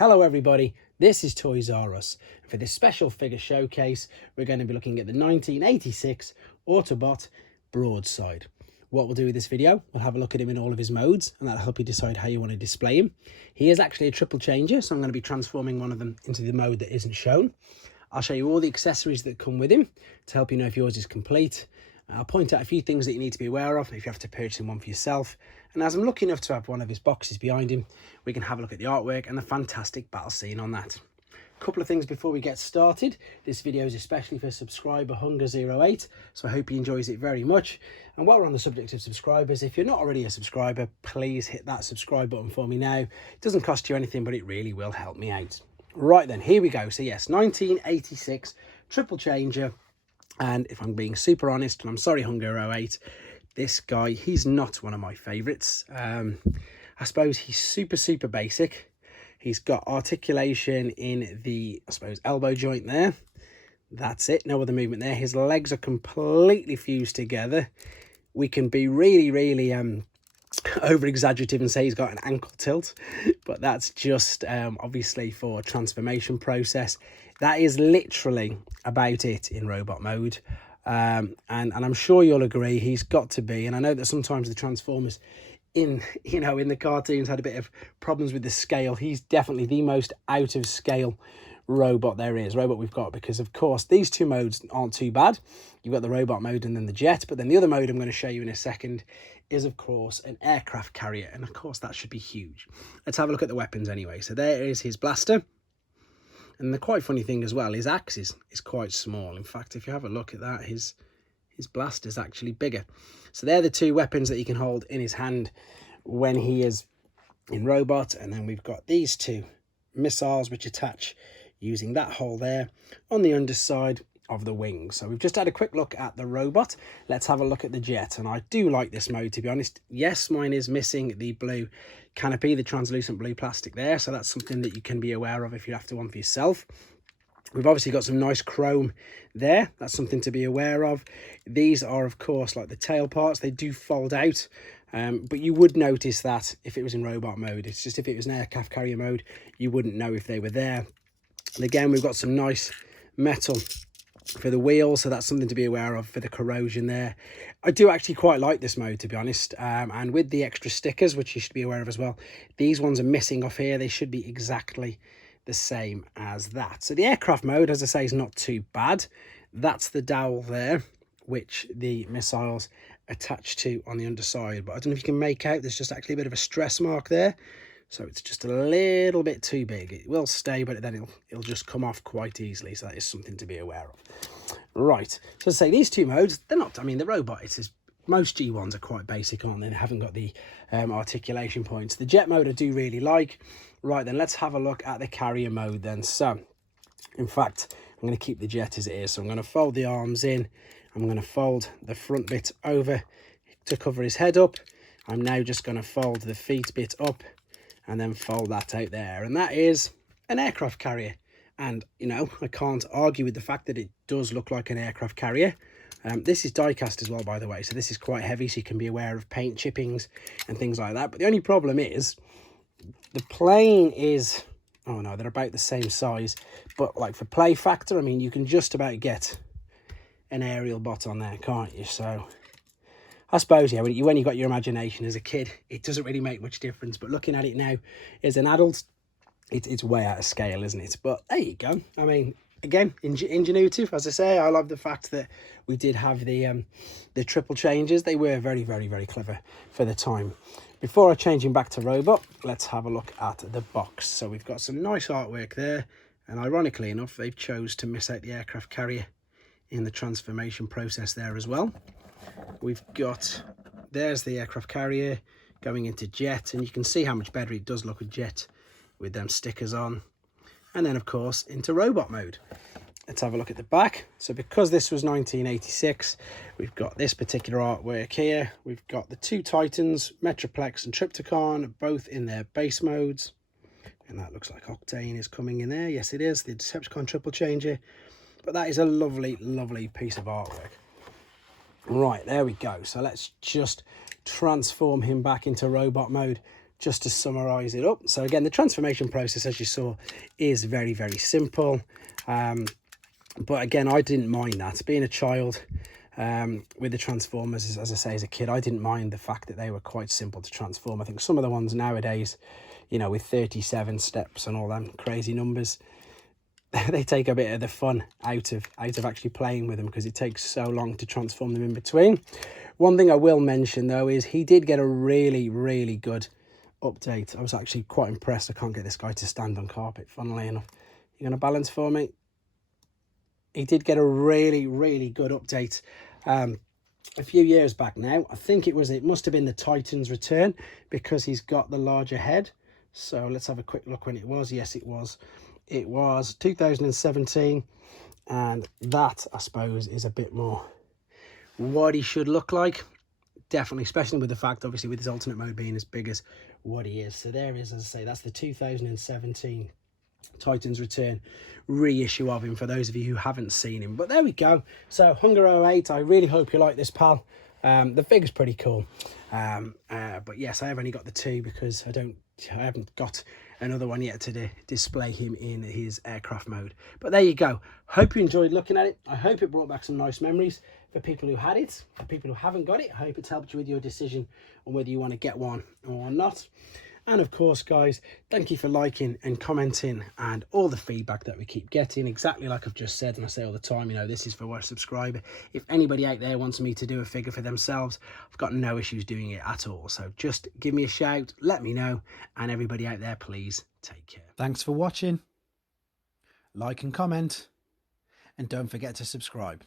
Hello everybody, this is Toys R Us. For this special figure showcase, we're going to be looking at the 1986 Autobot Broadside. What we'll do with this video, we'll have a look at him in all of his modes, and that'll help you decide how you want to display him. He is actually a triple changer, so I'm going to be transforming one of them into the mode that isn't shown. I'll show you all the accessories that come with him to help you know if yours is complete. I'll point out a few things that you need to be aware of if you have to purchase one for yourself. And as I'm lucky enough to have one of his boxes behind him, we can have a look at the artwork and the fantastic battle scene on that. A couple of things before we get started. This video is especially for subscriber Hunger08, so I hope he enjoys it very much. And while we're on the subject of subscribers, if you're not already a subscriber, please hit that subscribe button for me now. It doesn't cost you anything, but it really will help me out. Right then, here we go. So yes, 1986 triple changer. And if I'm being super honest, and I'm sorry Hunger08, this guy, he's not one of my favourites. I suppose he's super basic. He's got articulation in the, I suppose, elbow joint there. That's it, no other movement there. His legs are completely fused together. We can be really over exaggerative and say he's got an ankle tilt, but that's just obviously for transformation process. That is literally about it in robot mode. And I'm sure you'll agree he's got to be, and I know that sometimes the Transformers in the cartoons had a bit of problems with the scale. He's definitely the most out of scale robot we've got, because of course these two modes aren't too bad. You've got the robot mode and then the jet, but then the other mode I'm going to show you in a second is of course an aircraft carrier, and of course that should be huge. Let's have a look at the weapons anyway. So there is his blaster, and the quite funny thing as well, his axe is quite small. In fact, if you have a look at that, his blaster is actually bigger. So they're the two weapons that he can hold in his hand when he is in robot. And then we've got these two missiles which attach using that hole there on the underside of the wings. So we've just had a quick look at the robot. Let's have a look at the jet, and I do like this mode, to be honest. Yes, mine is missing the blue canopy, the translucent blue plastic there, so that's something that you can be aware of if you have to one for yourself. We've obviously got some nice chrome there. That's something to be aware of. These are, of course, like the tail parts. They do fold out, but you would notice that if it was in robot mode. It's just if it was in aircraft carrier mode, you wouldn't know if they were there. And again, we've got some nice metal for the wheels, so that's something to be aware of for the corrosion there. I do actually quite like this mode, to be honest, and with the extra stickers, which you should be aware of as well, these ones are missing off here. They should be exactly the same as that. So the aircraft mode, as I say, is not too bad. That's the dowel there, which the missiles attach to on the underside, but I don't know if you can make out, there's just actually a bit of a stress mark there. So it's just a little bit too big. It will stay, but then it'll just come off quite easily. So that is something to be aware of. Right. So to say, these two modes, they're not, I mean, the robot, most G1s are quite basic, aren't they? They haven't got the articulation points. The jet mode I do really like. Right, then let's have a look at the carrier mode then. So, in fact, I'm going to keep the jet as it is. So I'm going to fold the arms in. I'm going to fold the front bit over to cover his head up. I'm now just going to fold the feet bit up and then fold that out there, and that is an aircraft carrier. And I can't argue with the fact that it does look like an aircraft carrier. This is die cast as well, by the way, so this is quite heavy, so you can be aware of paint chippings and things like that. But the only problem is the plane is, oh no, they're about the same size, but like for play factor, I mean, you can just about get an aerial bot on there, can't you? So I suppose, yeah, when you got your imagination as a kid, it doesn't really make much difference. But looking at it now as an adult, it's way out of scale, isn't it? But there you go. I mean, again, ingenuity, as I say. I love the fact that we did have the triple changes. They were very clever for the time. Before I change him back to robot, let's have a look at the box. So we've got some nice artwork there. And ironically enough, they've chose to miss out the aircraft carrier in the transformation process there as well. We've got, there's the aircraft carrier going into jet, and you can see how much better it does look with jet with them stickers on. And then of course into robot mode. Let's have a look at the back. So because this was 1986, we've got this particular artwork here. We've got the two Titans, Metroplex and Trypticon, both in their base modes. And that looks like Octane is coming in there. Yes, it is, the Decepticon triple changer. But that is a lovely piece of artwork. Right, there we go. So let's just transform him back into robot mode just to summarize it up. So again, the transformation process, as you saw, is very, very simple. But again, I didn't mind that. Being a child with the Transformers, as I say, as a kid, I didn't mind the fact that they were quite simple to transform. I think some of the ones nowadays, you know, with 37 steps and all them crazy numbers, they take a bit of the fun out of actually playing with them, because it takes so long to transform them in between. One thing I will mention though is he did get a really, really good update. I was actually quite impressed. I can't get this guy to stand on carpet, funnily enough. You gonna balance for me? He did get a really, really good update a few years back now. I think it must have been the Titan's Return, because he's got the larger head. So let's have a quick look when it was. Yes, it was 2017, and that, I suppose, is a bit more what he should look like. Definitely, especially with the fact, obviously, with his alternate mode being as big as what he is. So there is, as I say, that's the 2017 Titan's Return reissue of him, for those of you who haven't seen him. But there we go. So Hunger 08, I really hope you like this, pal. The figure's pretty cool. But yes, I have only got the two, because I haven't got another one yet to display him in his aircraft mode. But there you go. Hope you enjoyed looking at it. I hope it brought back some nice memories for people who had it. For people who haven't got it, I hope it's helped you with your decision on whether you want to get one or not. And of course, guys, thank you for liking and commenting and all the feedback that we keep getting. Exactly like I've just said, and I say all the time, you know, this is for a subscriber. If anybody out there wants me to do a figure for themselves, I've got no issues doing it at all. So just give me a shout, let me know, and everybody out there, please take care. Thanks for watching. Like and comment, and don't forget to subscribe.